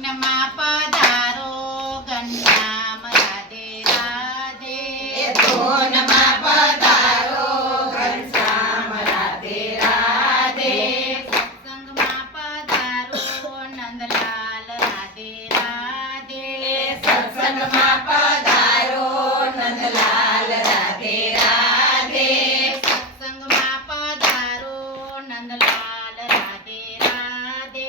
સત્સંગમાં પધારો ઘનશ્યામ રાધે રાધે. ધૂનમાં પધારો ઘનશ્યામ રાધે રાધે. સત્સંગમાં પધારો નંદલાલ રાધે રાધે. સત્સંગમાં પધારો નંદલાલ રાધે રાધે. સત્સંગમાં પધારો નંદલાલ રાધે રાધે.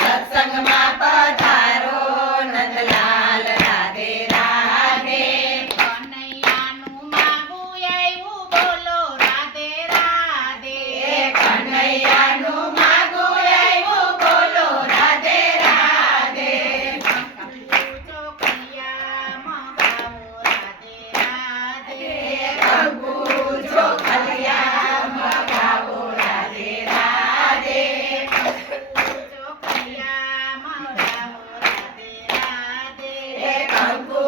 સત્સંગમાં પધારો નંદલાલ રાધે રાધે. કનૈયાનું માગું આવ્યું બોલો રાધે રાધે. કનૈયાનું માગું આવ્યું બોલો રાધે રાધે. ચોકડિયામાં ગાવો રાધે રાધે. કંકુ ચોખલિયામાં ગાવો રાધે રાધે. ચોકડિયામાં ગાવો રાધે રાધે. કંકુ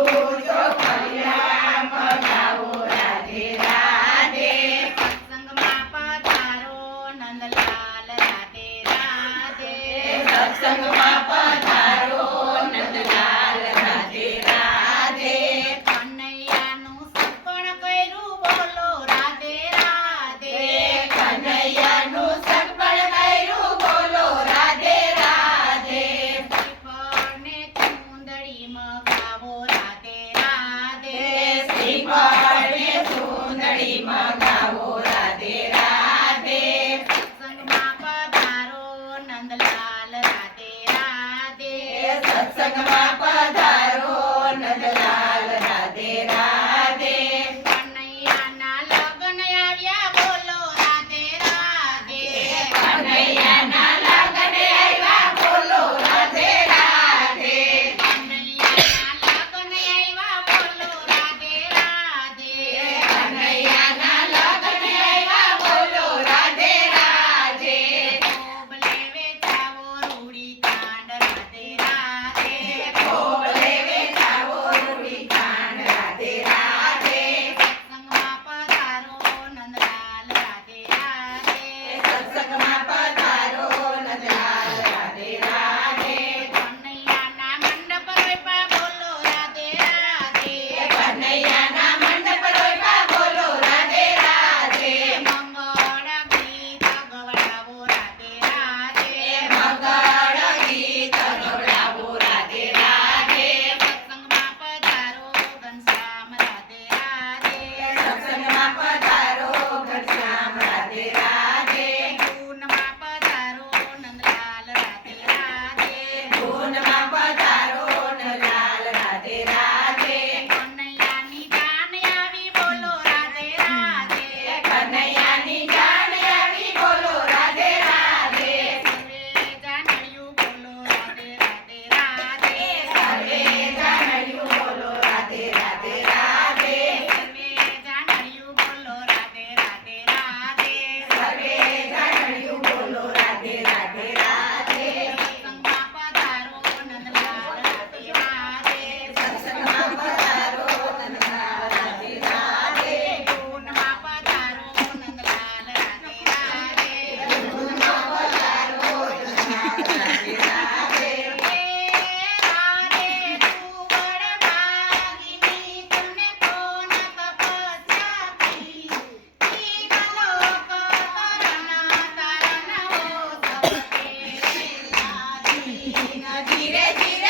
ચોખલિયામાં ગાવો રાધે રાધે. સત્સંગમાં પધારો નંદલાલ રાધે રાધે. સત્સંગમાં પધારો નંદલાલ રાધે રાધે. કનૈયાનું સપણ કર્યું બોલો રાધે રાધે. કનૈયાનું સગપણ કર્યું બોલો રાધે રાધે. શ્રીફળને ચુંદડીમાં ગાવો રાધે રાધે. શ્રીફળને સુંદરીમાં ગાવો રાધે રાધે. સત્સંગમાં પધારો નંદલાલ રાધે રાધે. સત્સંગમાં પધારો નંદલાલ રાધે રાધે. કનૈયાના લગ્ન આવ્યા બોલો રાધે રાધે. કનૈયાના લગ્ન આવ્યા બોલો રાધે રાધે. કનૈયાના લગ્ન આવ્યા બોલો રાધે રાધે. કનૈયાના લગ્ન આવ્યા બોલો રાધે રાધે. કોબલે વેચાવો રૂડી કાંડ રાધે રાધે. કોબલે વેચાવો રૂડી કાંડ રાધે રાધે. સત્સંગમાં પધારો નંદલાલ રાધે રાધે. સત્સંગમાં પધારો નંદલાલ રાધે રાધે. કનૈયાના મંડપ રોપ્યા બોલો રાધે રાધે. કનૈયાના મંડપ રોપ્યા બોલો રાધે રાધે. મંગળ ગીત ગવડાવો રાધે રાધે. મંગળ ગીત ગવડાવો રાધે રાધે. સત્સંગમાં પધારો ઘનશ્યામ રાધે રાધે. સત્સંગમાં પધારો ઘનશ્યામ રાધે રાધે. ધૂનમાં પધારો નંદલાલ રાધે રાધે. ધૂનમાં પધારો નંદલાલ રાધે રાધે. કનૈયાની જાન આવી બોલો રાધે રાધે. કનૈયાની જાન આવી બોલો રાધે રાધે. સર્વે જાનડિયું બોલો રાધે રાધે રાધે. સર્વે જાનડિયું બોલો રાધે રાધે રાધે. સર્વે જાનડિયું બોલો રાધે રાધે રાધે. સર્વે જાનડિયું બોલો રાધે રાધે રાધે. સત્સંગમાં પધારો નંદલાલ રાધે રાધે. સત્સંગમાં પધારો નંદલાલ રાધે રાધે. ધૂનમાં પધારો નંદલાલ રાધે રાધે. ધૂનમાં પધારો નંદલાલ રાધે રાધે. હે રાધે તું વડભાગિની તને કોન તપસ્યાથી. તીનલોક તરણ તરણ હો સબકે રાધી. ધીરે ધીરે